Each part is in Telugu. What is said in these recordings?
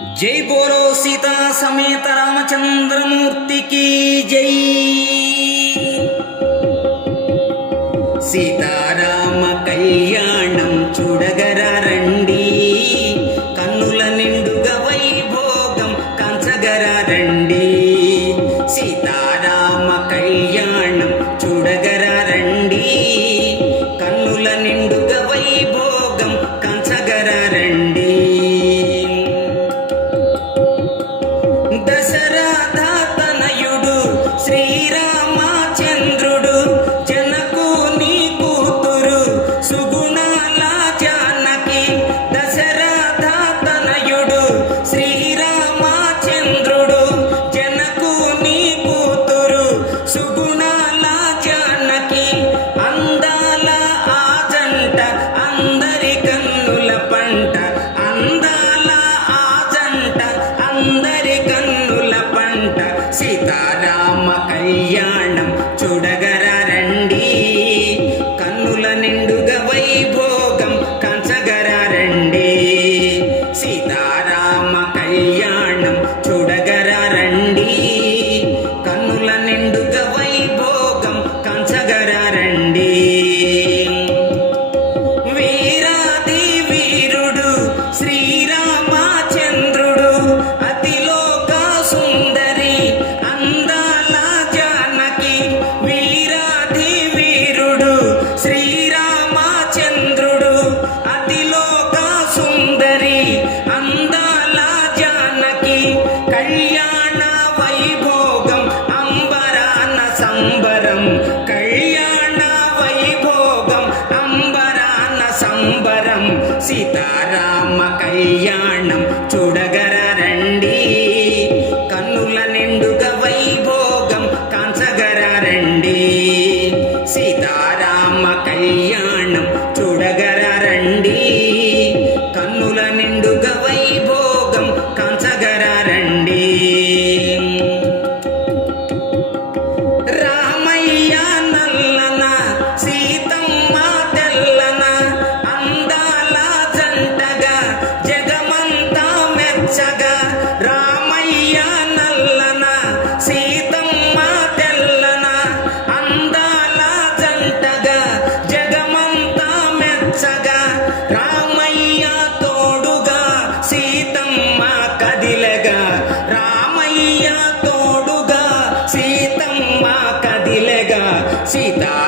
జై బోలో సీతా సమేత రామచంద్రమూర్తికి జై. సీతారామ కళ్యాణం చూడగరండి దశరథ తనయుడు శ్రీరామ కన్నుల పంట సీతారామ కళ్యాణం చూడగర cita.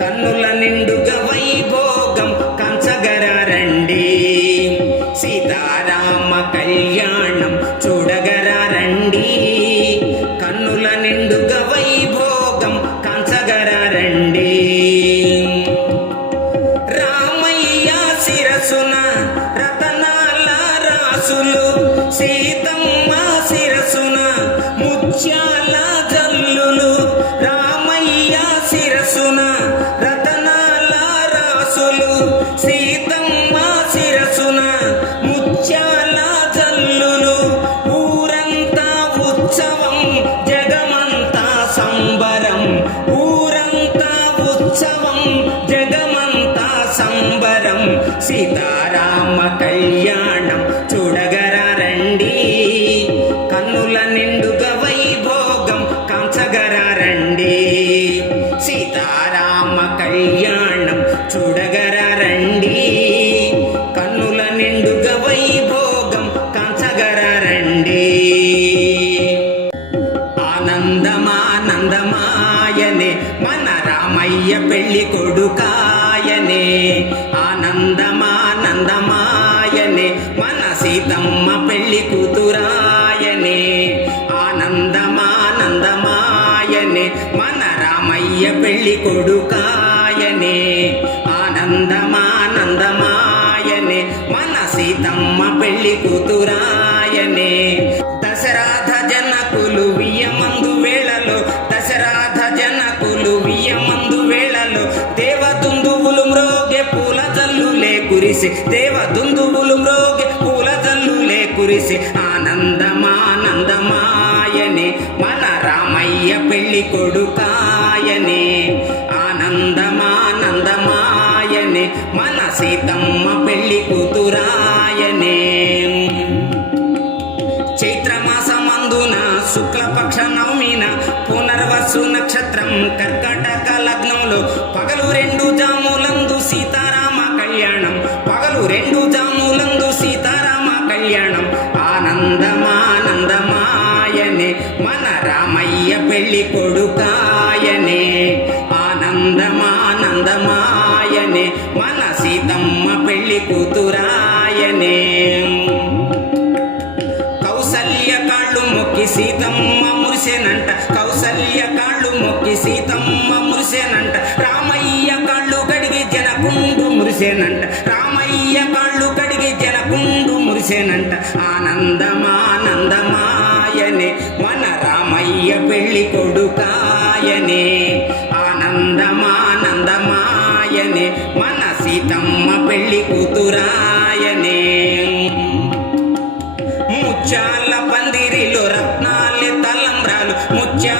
కన్నుల నిండుగా వైభోగం కంచగరండి సీతారామ కళ్యాణం చూడగరండి కన్నుల నిండుగా వైభోగం కంచగరండి రామయ్య శిరసున రతనాల రాసులు సీతమ్మ శిరసున ముత్యాల జల్లులు సీతమ్మ శిరసున ముత్యాల జల్లులు ఊరంతా ఉత్సవం జగమంతా సంబరం. ఊరంతా ఉత్సవం జగమంతా సంబరం. సీతారామ కళ్యాణం సీతమ్మ పెళ్ళి కూతురాయనే. ఆనందమానందమాయనే. మన రామయ్య పెళ్ళి కొడుకాయనే. ఆనందమానందమాయనే. మన సీతమ్మ పెళ్ళి కూతురాయనే. దశరాధ జనకులు వియ్యమందు వేళలో దశరాధ జనకులు వియ్యమందు వేళలో దేవదుందువులు మ్రోగే పూల జల్లులే కురిసి దేవదుందువులు కురిసి ఆనందమానందమాయనే. మన రామయ్య పెళ్ళి కొడుకాయనే. ఆనందమానందమాయనే. మన సీతమ్మ పెళ్ళి కూతురాయనే. చైత్రమాసమందున శుక్లపక్ష నవమిన పునర్వసు నక్షత్రం కర్క పెళ్ళి కొడుకాయనే. ఆనందమానందమాయనే. మన సీతమ్మ పెళ్ళి కూతురాయనే. కౌసల్య కాళ్ళు మొక్కి సీతమ్మ మురిసెనంట. కౌసల్య కాళ్ళు మొక్కి సీతమ్మ మురిసెనంట. రామయ్య కాళ్ళు కడిగి జనకుండు మురిసెనంట. రామయ్య కాళ్ళు కడిగి జనకుండు మురిసెనంట. ఆనందమానందమాయనే. మన కొడుకాయనే ఆనందమానందమాయనే మన సీతమ్మ పెళ్ళి కూతురాయనే. ముత్యాల పందిరిలో రత్నాలే తలంబ్రాలు ముత్యాల